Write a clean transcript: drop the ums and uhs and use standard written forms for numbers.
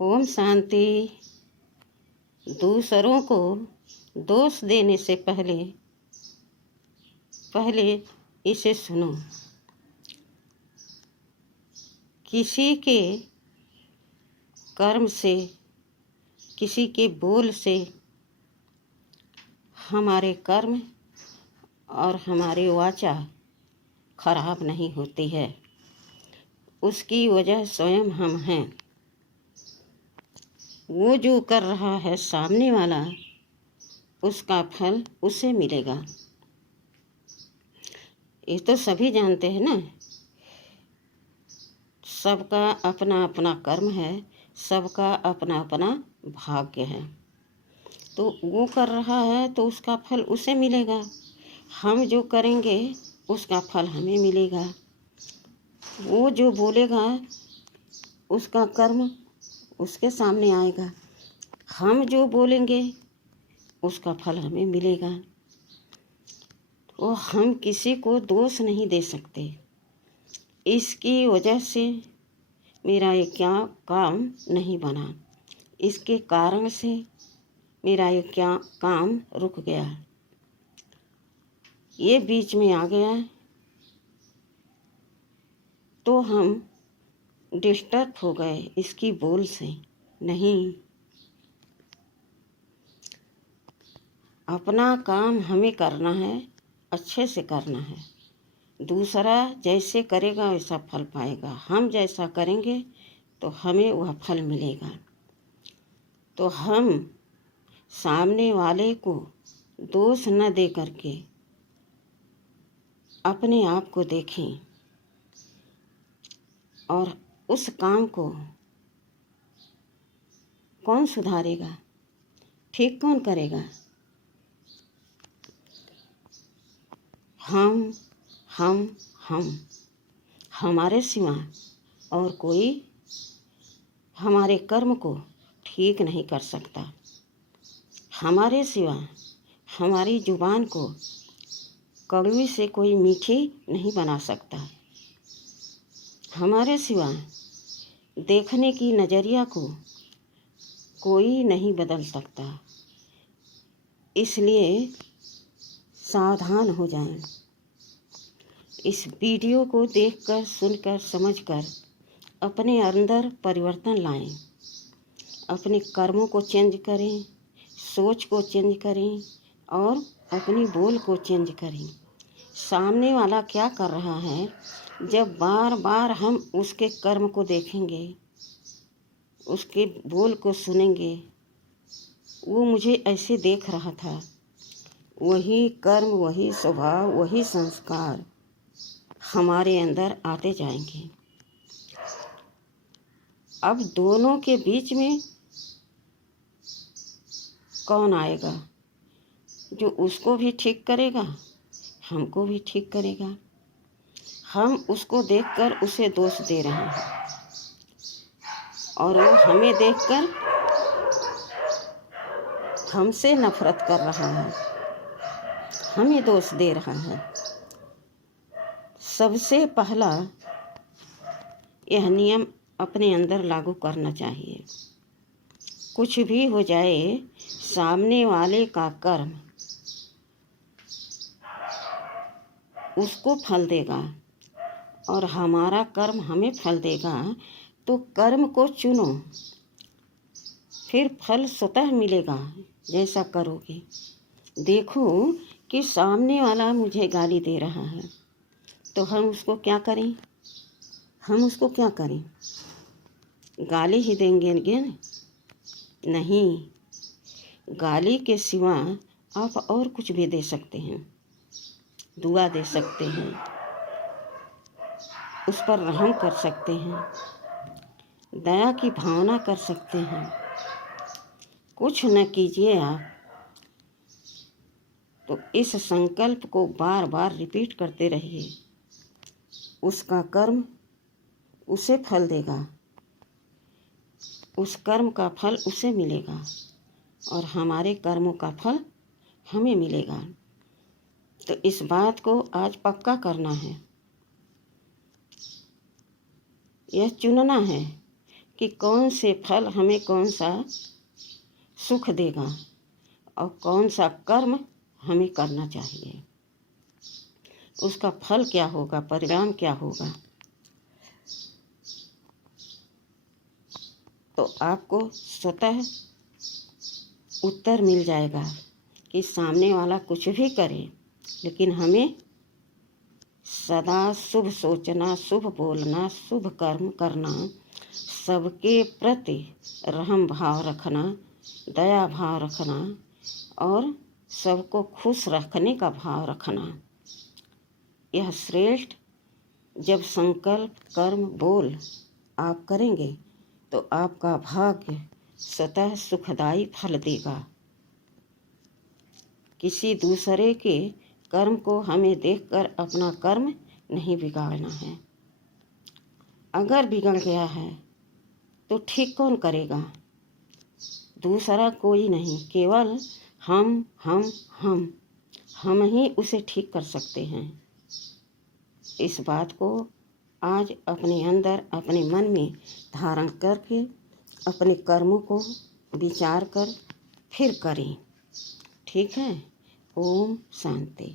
ओम शांति। दूसरों को दोष देने से पहले इसे सुनो। किसी के कर्म से, किसी के बोल से हमारे कर्म और हमारी वाचा खराब नहीं होती है। उसकी वजह स्वयं हम हैं। वो जो कर रहा है सामने वाला, उसका फल उसे मिलेगा। ये तो सभी जानते हैं ना। सबका अपना अपना कर्म है, सबका अपना अपना भाग्य है। तो वो कर रहा है तो उसका फल उसे मिलेगा। हम जो करेंगे उसका फल हमें मिलेगा। वो जो बोलेगा उसका कर्म उसके सामने आएगा। हम जो बोलेंगे उसका फल हमें मिलेगा। तो हम किसी को दोष नहीं दे सकते। इसकी वजह से मेरा ये क्या काम नहीं बना, इसके कारण से मेरा ये क्या काम रुक गया, ये बीच में आ गया, तो हम डिस्टर्ब हो गए इसकी बोल से। नहीं, अपना काम हमें करना है, अच्छे से करना है। दूसरा जैसे करेगा वैसा फल पाएगा। हम जैसा करेंगे तो हमें वह फल मिलेगा। तो हम सामने वाले को दोष न दे करके अपने आप को देखें और उस काम को कौन सुधारेगा, ठीक कौन करेगा? हम हम हम हमारे सिवा और कोई हमारे कर्म को ठीक नहीं कर सकता। हमारे सिवा हमारी जुबान को कड़वी से कोई मीठी नहीं बना सकता। हमारे सिवा देखने की नज़रिया को कोई नहीं बदल सकता। इसलिए सावधान हो जाएं। इस वीडियो को देखकर, सुनकर, समझकर अपने अंदर परिवर्तन लाएं। अपने कर्मों को चेंज करें, सोच को चेंज करें और अपनी बोल को चेंज करें। सामने वाला क्या कर रहा है, जब बार बार हम उसके कर्म को देखेंगे, उसके बोल को सुनेंगे, वो मुझे ऐसे देख रहा था, वही कर्म, वही स्वभाव, वही संस्कार हमारे अंदर आते जाएंगे। अब दोनों के बीच में कौन आएगा? जो उसको भी ठीक करेगा, हमको भी ठीक करेगा। हम उसको देखकर उसे दोष दे रहे हैं और वो हमें देखकर हमसे नफरत कर रहा है, हमें दोष दे रहा है। सबसे पहला यह नियम अपने अंदर लागू करना चाहिए। कुछ भी हो जाए, सामने वाले का कर्म उसको फल देगा और हमारा कर्म हमें फल देगा। तो कर्म को चुनो, फिर फल स्वतः मिलेगा। जैसा करोगे, देखो कि सामने वाला मुझे गाली दे रहा है, तो हम उसको क्या करें? गाली ही देंगे? नहीं, गाली के सिवा आप और कुछ भी दे सकते हैं। दुआ दे सकते हैं, उस पर रहम कर सकते हैं, दया की भावना कर सकते हैं। कुछ न कीजिए आप तो इस संकल्प को बार बार रिपीट करते रहिए। उसका कर्म उसे फल देगा, उस कर्म का फल उसे मिलेगा और हमारे कर्मों का फल हमें मिलेगा। तो इस बात को आज पक्का करना है, यह चुनना है कि कौन से फल हमें कौन सा सुख देगा और कौन सा कर्म हमें करना चाहिए, उसका फल क्या होगा, परिणाम क्या होगा। तो आपको स्वतः उत्तर मिल जाएगा कि सामने वाला कुछ भी करे, लेकिन हमें सदा शुभ सोचना, शुभ बोलना, शुभ कर्म करना, सबके प्रति रहम भाव रखना, दया भाव रखना और सबको खुश रखने का भाव रखना। यह श्रेष्ठ जब संकल्प कर्म बोल आप करेंगे तो आपका भाग्य स्वतः सुखदायी फल देगा। किसी दूसरे के कर्म को हमें देखकर अपना कर्म नहीं बिगाड़ना है। अगर बिगड़ गया है तो ठीक कौन करेगा? दूसरा कोई नहीं, केवल हम ही उसे ठीक कर सकते हैं। इस बात को आज अपने अंदर अपने मन में धारण करके अपने कर्मों को विचार कर फिर करें। ठीक है। ओम शांति।